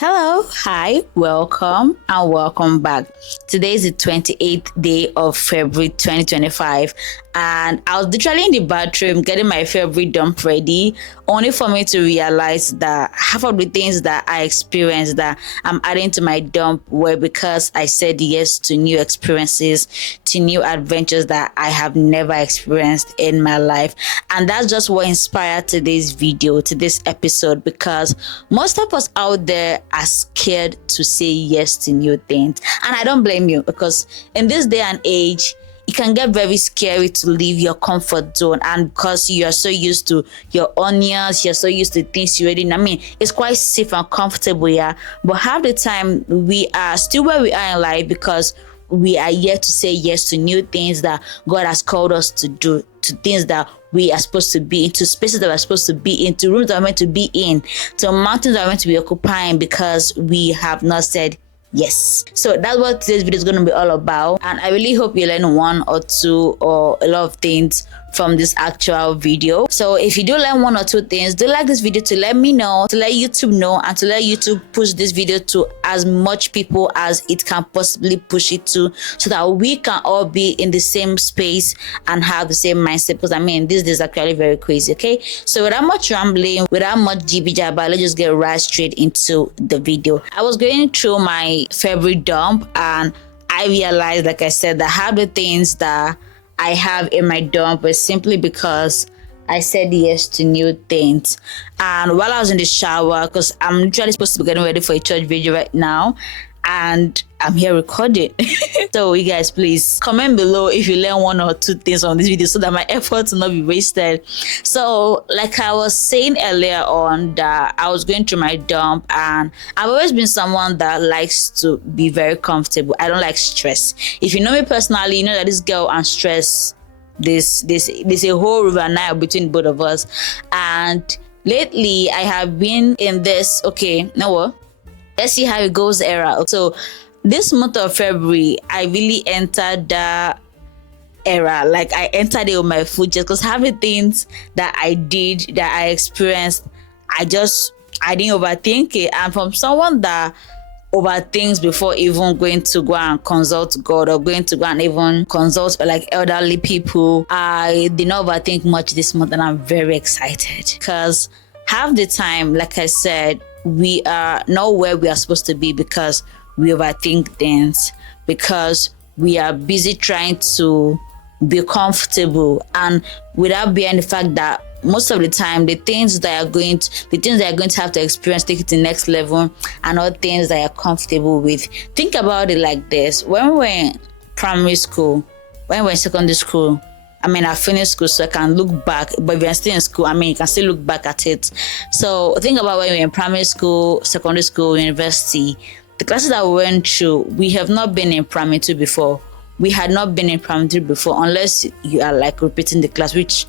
Hello, hi, welcome and welcome back. Today is the 28th day of February 2025 and I was literally in the bathroom getting my February dump ready only for me to realize that half of the things that I experienced that I'm adding to my dump were because I said yes to new experiences, to new adventures that I have never experienced in my life. And that's just what inspired today's video, today's episode, because most of us out there are scared to say yes to new things. And I don't blame you, because in this day and age, it can get very scary to leave your comfort zone, and because you are so used to your onions, you're so used to things you already know. I mean, it's quite safe and comfortable, yeah. But half the time we are still where we are in life because we are yet to say yes to new things that God has called us to do, to things that we are supposed to be into, spaces that we're supposed to be in, to rooms that we're meant to be in, to mountains that we're meant to be occupying, because we have not said yes. So that's what today's video is going to be all about, and I really hope you learn one or two or a lot of things from this actual video. So if you do learn one or two things, do like this video to let me know, to let YouTube know, and to let YouTube push this video to as much people as it can possibly push it to, so that we can all be in the same space and have the same mindset. Because I mean, this is actually very crazy. Okay, so without much rambling, without much jibby jabber, let's just get right straight into the video. I was going through my February dump and I realized, like I said, that half the things that I have in my dump was simply because I said yes to new things. And while I was in the shower, because I'm literally supposed to be getting ready for a church video right now, and I'm here recording. So you guys, please comment below if you learn one or two things on this video so that my efforts will not be wasted. So like I was saying earlier on, that I was going through my dump, and I've always been someone that likes to be very comfortable. I don't like stress. If you know me personally, you know that this girl and stress, there's a whole river Nile between both of us. And lately I have been in this, okay, no what? Let's see how it goes era. So this month of February, I really entered that era. Like I entered it with my foot, just because having things that I did, that I experienced, I didn't overthink it. And from someone that overthinks before even going to go and consult God, or going to go and even consult like elderly people, I did not overthink much this month, and I'm very excited because half the time, like I said, we are not where we are supposed to be because we overthink things, because we are busy trying to be comfortable, and without being the fact that most of the time the things that you're going to have to experience, take it to the next level, are not things that you're comfortable with. Think about it like this: when we're in primary school, when we're in secondary school, I mean, I finished school, so I can look back, but if you're still in school, I mean, you can still look back at it. So think about when we're in primary school, secondary school, university, the classes that we went through. We have not been in primary 2 before. We had not been in primary 3 before, unless you are like repeating the class, which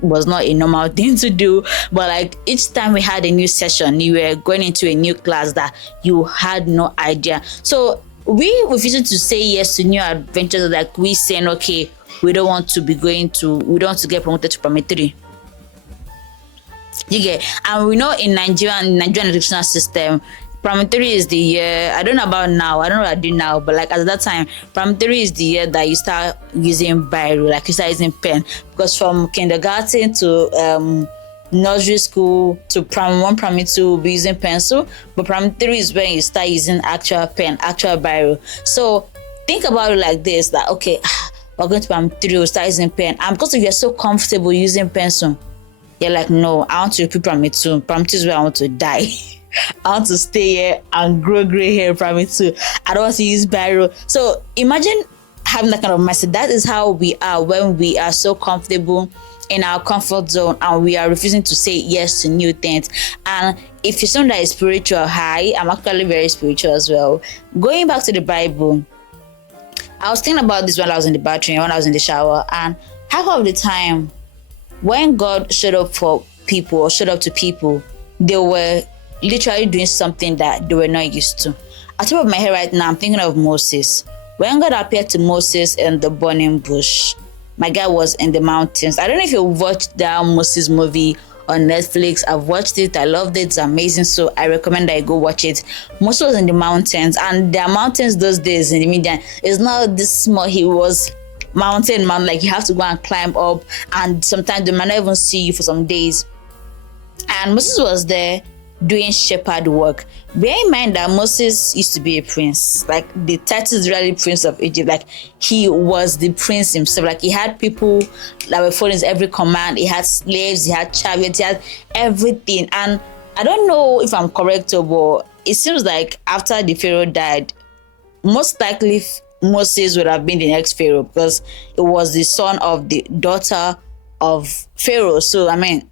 was not a normal thing to do. But like each time we had a new session, you were going into a new class that you had no idea. So we refusing to say yes to new adventures, like we saying, okay, we don't want to get promoted to primary 3. You get, and we know in Nigerian educational system, primary 3 is the year. I don't know about now. I don't know what I do now, but like at that time, primary 3 is the year that you start using biro, like you start using pen, because from kindergarten to nursery school to primary 1, primary 2, we'll be using pencil, but primary 3 is when you start using actual pen, actual biro. So think about it like this: that okay, we're going to primary 3, we'll start using pen, and because if you're so comfortable using pencil, you're like, no, I want to repeat primary 2. Primary 2 is where I want to die. I want to stay here and grow gray hair. Primary 2, I don't want to use biro. So imagine having that kind of mindset. That is how we are when we are so comfortable in our comfort zone and we are refusing to say yes to new things. And if you're someone that is spiritual, I'm actually very spiritual as well. Going back to the Bible, I was thinking about this when I was in the bathroom, when I was in the shower, and half of the time when God showed up for people or showed up to people, they were literally doing something that they were not used to. At the top of my head right now, I'm thinking of Moses. When God appeared to Moses in the burning bush, my guy was in the mountains. I don't know if you watched that Moses movie on Netflix. I've watched it. I loved it. It's amazing. So I recommend that you go watch it. Moses was in the mountains, and there are mountains those days in the media. It's not this small. He was mountain, like you have to go and climb up, and sometimes they might not even see you for some days. And Moses was there doing shepherd work. Bear in mind that Moses used to be a prince. Like the title is really Prince of Egypt. Like he was the prince himself. Like he had people that were following his every command. He had slaves, he had chariots, he had everything. And I don't know if I'm correct, but it seems like after the Pharaoh died, most likely Moses would have been the next Pharaoh, because it was the son of the daughter of Pharaoh. So I mean,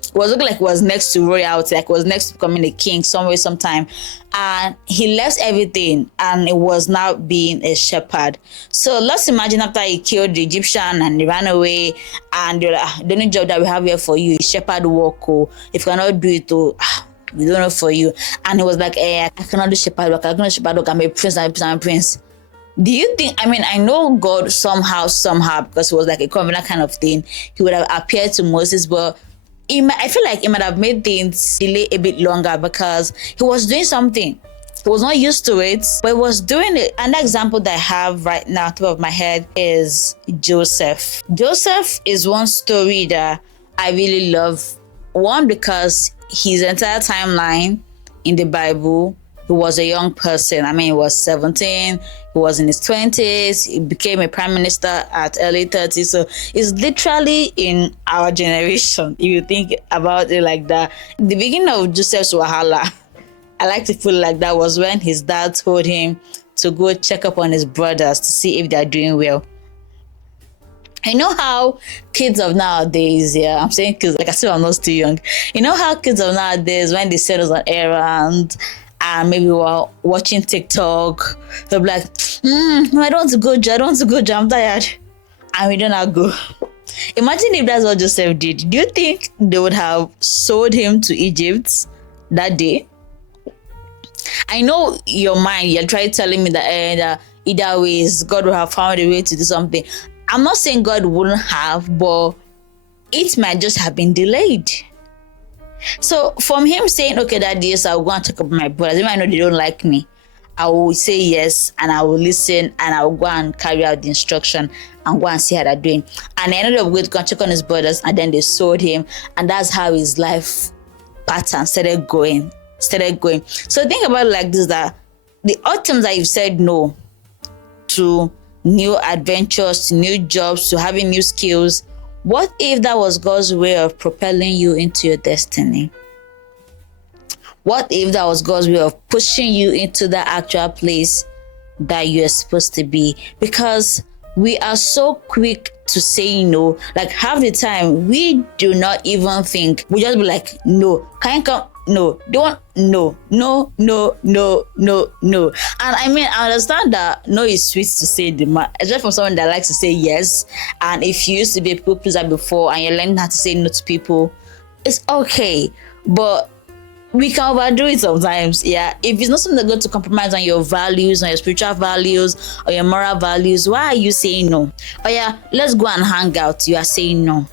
it was looking like it was next to royalty, like it was next to becoming a king somewhere, sometime. And he left everything, and it was now being a shepherd. So let's imagine after he killed the Egyptian and he ran away, and they're like, the only job that we have here for you is shepherd work. Oh, if you cannot do it, we don't know for you. And he was like, I cannot do shepherd work. I cannot do shepherd work. I'm a prince. I'm a prince. Do you think, I mean, I know God somehow, because it was like a covenant kind of thing, he would have appeared to Moses, but I feel like it might have made things delay a bit longer, because he was doing something. He was not used to it, but he was doing it. Another example that I have right now, top of my head, is Joseph. Joseph is one story that I really love. One, because his entire timeline in the Bible, he was a young person. I mean, he was 17, he was in his 20s, he became a prime minister at early 30s. So it's literally in our generation, if you think about it like that. The beginning of Joseph's Wahala, I like to feel like that was when his dad told him to go check up on his brothers to see if they're doing well. You know how kids of nowadays, I'm saying kids, like I said, I'm not still young. You know how kids of nowadays, when they send us on errands, and maybe we're watching TikTok, they'll be like, I don't want to go, I'm tired. And we don't have go. Imagine if that's what Joseph did. Do you think they would have sold him to Egypt that day? I know your mind, you're trying telling me that either ways, God would have found a way to do something. I'm not saying God wouldn't have, but it might just have been delayed. So from him saying, okay, that yes, I'll go and check up my brothers, even I know they don't like me, I will say yes, and I will listen, and I will go and carry out the instruction and go and see how they're doing. And they ended up going to go and check on his brothers, and then they sold him, and that's how his life pattern started going. So think about it like this, that the odd times that you've said no to new adventures, to new jobs, to having new skills, what if that was God's way of propelling you into your destiny? What if that was God's way of pushing you into the actual place that you're supposed to be? Because we are so quick to say no. Like half the time, we do not even think. We just be like, no, can you come? No, don't, no. And I mean, I understand that no is sweet to say, especially from someone that likes to say yes. And if you used to be a people pleaser before and you learned how to say no to people, it's okay. But we can overdo it sometimes. If it's not something that's going to compromise on your values, on your spiritual values, or your moral values, why are you saying no? Let's go and hang out, you are saying no.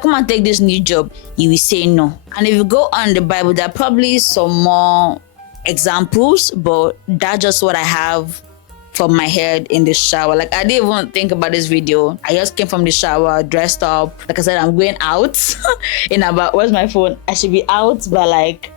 Come and take this new job, you will say no. And if you go on the Bible, there are probably some more examples, but that's just what I have from my head in the shower. Like I didn't even think about this video. I just came from the shower, dressed up. Like I said, I'm going out in about, where's my phone? I should be out by like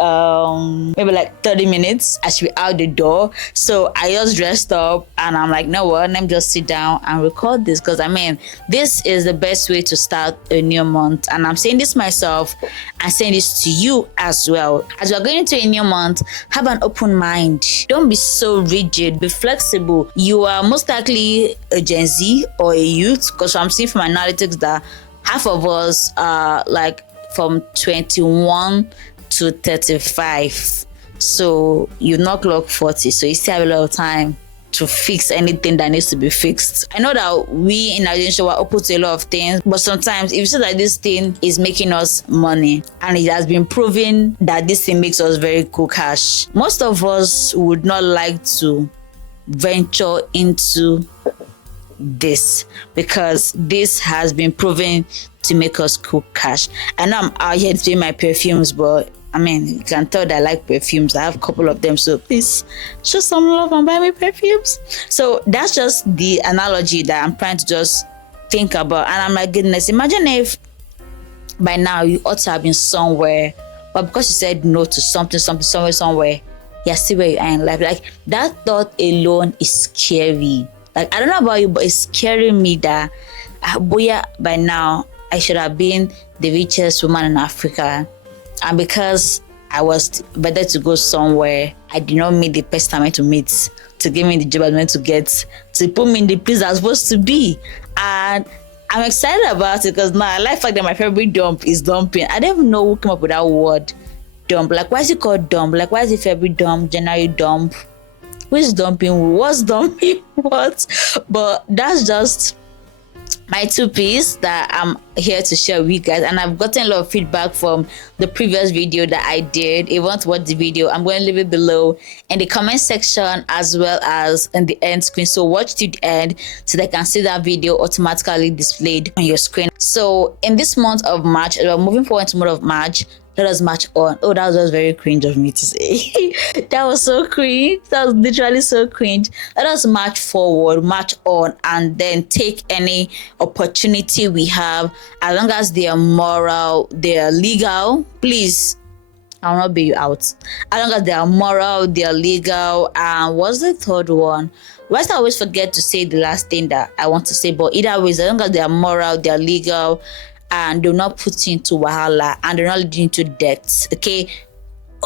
maybe like 30 minutes. I should be out the door. So I just dressed up and I'm like, no, what? Let me just sit down and record this, because I mean, this is the best way to start a new month. And I'm saying this myself, I'm saying this to you as well. As you're going into a new month, have an open mind. Don't be so rigid, be flexible. You are most likely a Gen Z or a youth, because I'm seeing from analytics that half of us are like from 21 to 35. So you not clock 40, so you still have a lot of time to fix anything that needs to be fixed. I know that we in our generation are open to a lot of things, but sometimes if you say that this thing is making us money and it has been proven that this thing makes us very cool cash, most of us would not like to venture into this, because this has been proven to make us cook cash. I know I'm out here doing my perfumes, but I mean, you can tell that I like perfumes. I have a couple of them, so please show some love and buy me perfumes. So that's just the analogy that I'm trying to just think about. And I'm like, goodness, imagine if by now you ought to have been somewhere, but because you said no to something, somewhere, you're still where you are in life. Like, that thought alone is scary. Like, I don't know about you, but it's scaring me that boya, by now I should have been the richest woman in Africa, and because I was better to go somewhere, I did not meet the person I meant to meet to give me the job I was meant to get, to put me in the place I was supposed to be. And I'm excited about it because now I like the fact that my favorite dump is dumping. I don't even know who came up with that word, dump. Like, why is it called dump? Like, why is it February dump, January dump? Who's dumping? What's dumping? What? But that's just my two piece that I'm here to share with you guys. And I've gotten a lot of feedback from the previous video that I did. If you want to watch the video, I'm going to leave it below in the comment section as well as in the end screen. So watch to the end so they can see that video automatically displayed on your screen. So in this month of March, we're moving forward to month of March. Let us march on. Oh, that was just very cringe of me to say. That was so cringe. That was literally so cringe. Let us march forward, march on, and then take any opportunity we have, as long as they are moral, they are legal. Please, I will not bail you out. As long as they are moral, they are legal. And what's the third one? Why do I always forget to say the last thing that I want to say? But either way, as long as they are moral, they are legal, and do not put you into wahala, and do not lead you into debt. Okay,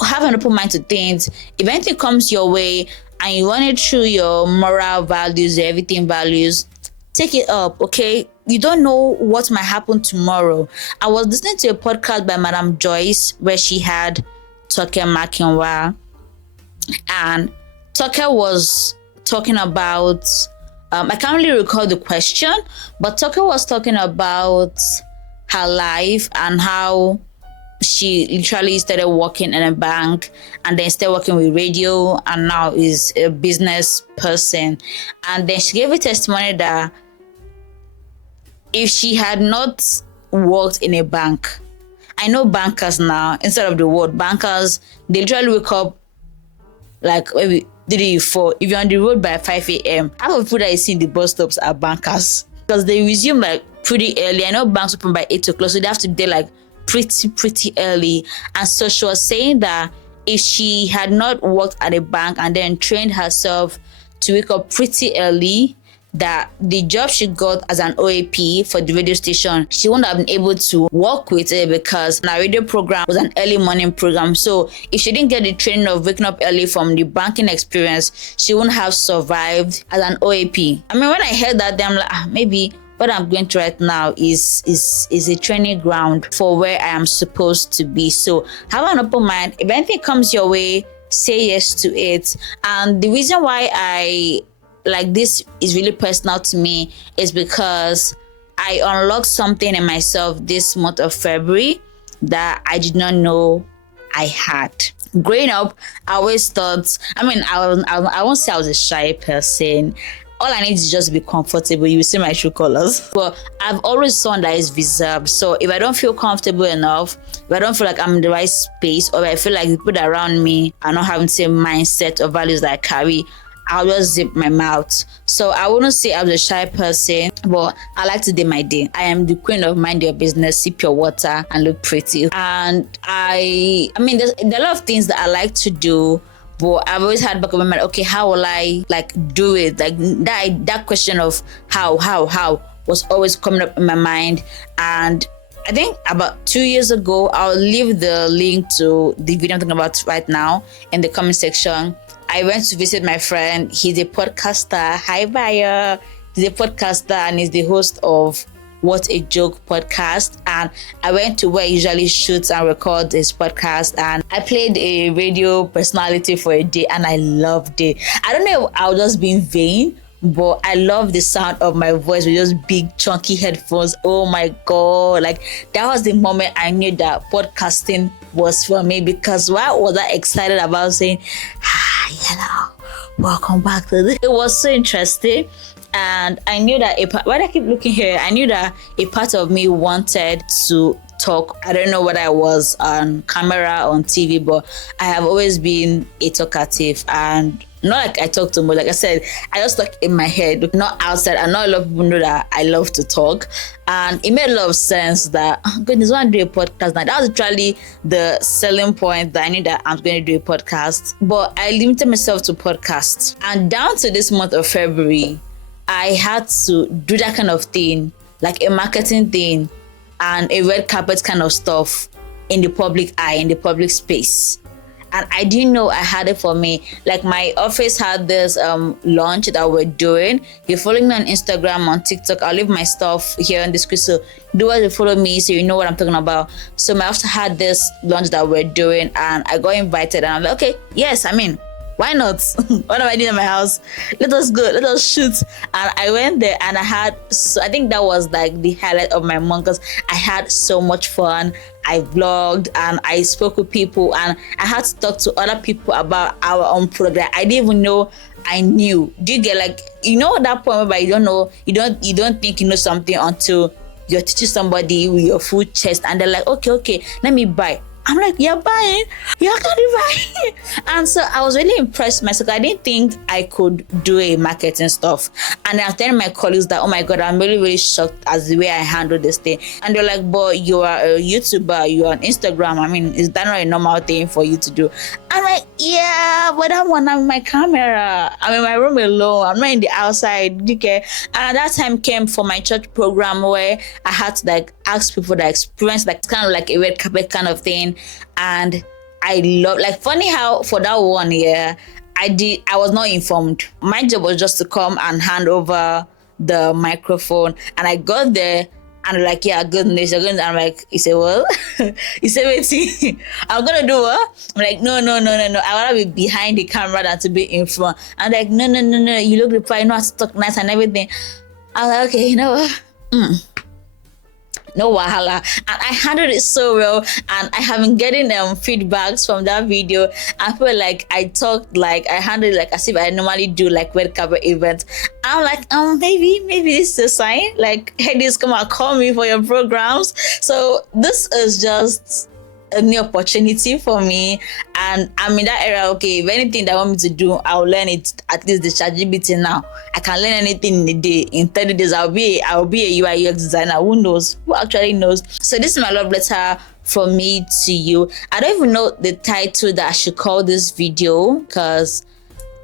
have an open mind to things. If anything comes your way and you want it through your moral values, everything values, take it up. Okay, you don't know what might happen tomorrow. I was listening to a podcast by Madam Joyce where she had Tucker Makinwa, and Tucker was talking about I can't really recall the question, but Tucker was talking about her life and how she literally started working in a bank and then started working with radio and now is a business person. And then she gave a testimony that if she had not worked in a bank, I know bankers now, instead of the word bankers, they literally wake up like maybe 3, 4. If you're on the road by 5 a.m., half of people that you see in the bus stops are bankers because they resume like pretty early. I know banks open by 8 o'clock, so they have to be there like pretty early. And so she was saying that if she had not worked at a bank and then trained herself to wake up pretty early, that the job she got as an OAP for the radio station, she wouldn't have been able to work with it because our radio program was an early morning program. So if she didn't get the training of waking up early from the banking experience, she wouldn't have survived as an OAP. I mean, when I heard that, then I'm like, maybe what I'm going to right now is a training ground for where I am supposed to be. So have an open mind. If anything comes your way, say yes to it. And the reason why I like this is really personal to me is because I unlocked something in myself this month of February that I did not know I had. Growing up, I always thought, I mean, I won't say I was a shy person. All I need is just be comfortable. You will see my true colors. But I've always someone that is reserved. So if I don't feel comfortable enough, if I don't feel like I'm in the right space, or if I feel like the people around me are not having the same mindset or values that I carry, I'll just zip my mouth. So I wouldn't say I was a shy person, but I like to do my day. I am the queen of mind your business, sip your water, and look pretty. And I mean, there are a lot of things that I like to do, but I've always had back of my mind, okay, how will I like do it? Like that question of how was always coming up in my mind. And I think about 2 years ago, I'll leave the link to the video I'm talking about right now in the comment section. I went to visit my friend. He's a podcaster. Hi, Bayer. He's a podcaster and he's the host of What a Joke podcast. And I went to where he usually shoots and records his podcast. And I played a radio personality for a day and I loved it. I don't know if I was just being vain, but I love the sound of my voice with those big chunky headphones. Oh my God. Like that was the moment I knew that podcasting was for me, because why was I excited about saying, hi, hello, welcome back to this. It was so interesting. And I knew that when I keep looking here, I knew that a part of me wanted to talk. I don't know whether I was on camera, on TV, but I have always been a talkative, and not like I talk too much. Like I said, I just talk in my head, not outside. And not a lot of people know that I love to talk. And it made a lot of sense that, oh, goodness, I want to do a podcast now. That was literally the selling point that I knew that I'm going to do a podcast. But I limited myself to podcasts. And down to this month of February, I had to do that kind of thing, like a marketing thing and a red carpet kind of stuff in the public eye, in the public space. And I didn't know I had it for me. Like my office had this launch that we're doing. If you're following me on Instagram, on TikTok, I'll leave my stuff here on the screen. So do what to follow me so you know what I'm talking about. So my office had this launch that we're doing, and I got invited, and I'm like, okay, yes, I'm in. Why not? What am I doing in my house? Let us go. Let us shoot. And I went there, and I think that was like the highlight of my month, because I had so much fun. I vlogged and I spoke with people, and I had to talk to other people about our own product that I didn't even know I knew. Do you get, like, you know, that point where you don't know, you don't think you know something until you're teaching somebody with your full chest, and they're like, okay, let me buy. I'm like, you're buying? You're gonna buy? And so I was really impressed myself. I didn't think I could do a marketing stuff. And I was telling my colleagues that, oh my God, I'm really, really shocked as the way I handle this thing. And they're like, but you are a YouTuber, you're on Instagram. I mean, is that not a normal thing for you to do? I'm like, yeah, but I'm on my camera. I'm in my room alone. I'm not in the outside. Okay. And at that time came for my church program where I had to like ask people that experience like kind of like a red carpet kind of thing. And I love, like, funny how for that 1 year I was not informed. My job was just to come and hand over the microphone, and I got there and like, yeah, good news. I'm like, he said, well, he said, wait, I'm gonna do what? I'm like, no. I wanna be behind the camera than to be in front. I'm like, no. You look the part, you know how to talk nice and everything. I was like, okay, you know what? No wahala. And I handled it so well, and I have been getting feedbacks from that video. I feel like I talked like I handled it like as if I normally do like red carpet events. I'm like, maybe this is a sign. Like, hey, this come and call me for your programs. So this is just a new opportunity for me, and I'm in that area. Okay, if anything that I want me to do, I'll learn it. At least the ChatGPT now, I can learn anything in a day. In 30 days, I'll be a UI UX designer. Who knows? Who actually knows? So this is my love letter from me to you. I don't even know the title that I should call this video, because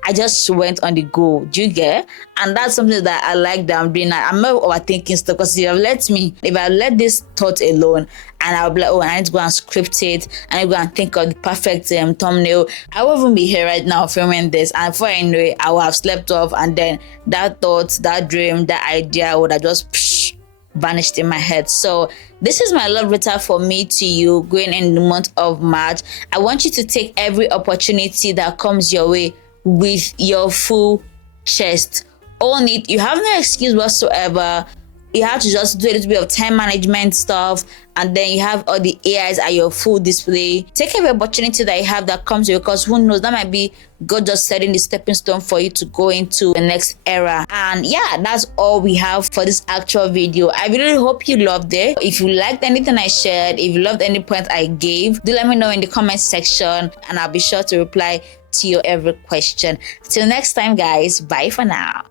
I just went on the go. Do you get? And that's something that I like that I'm doing. I'm not overthinking stuff, because if I let this thought alone, and I'll be like, oh, I need to go and script it, and I go and think of the perfect thumbnail, I won't even be here right now filming this. And before I know it, I will have slept off, and then that thought, that dream, that idea would have just vanished in my head. So this is my love letter for me to you going in the month of March. I want you to take every opportunity that comes your way with your full chest. Own it. You have no excuse whatsoever. You have to just do a little bit of time management stuff, and then you have all the AIs at your full display. Take every opportunity that you have that comes to you, because who knows, that might be God just setting the stepping stone for you to go into the next era. And yeah, that's all we have for this actual video. I really hope you loved it. If you liked anything I shared, if you loved any point I gave, do let me know in the comment section, and I'll be sure to reply to your every question. Till next time, guys, bye for now.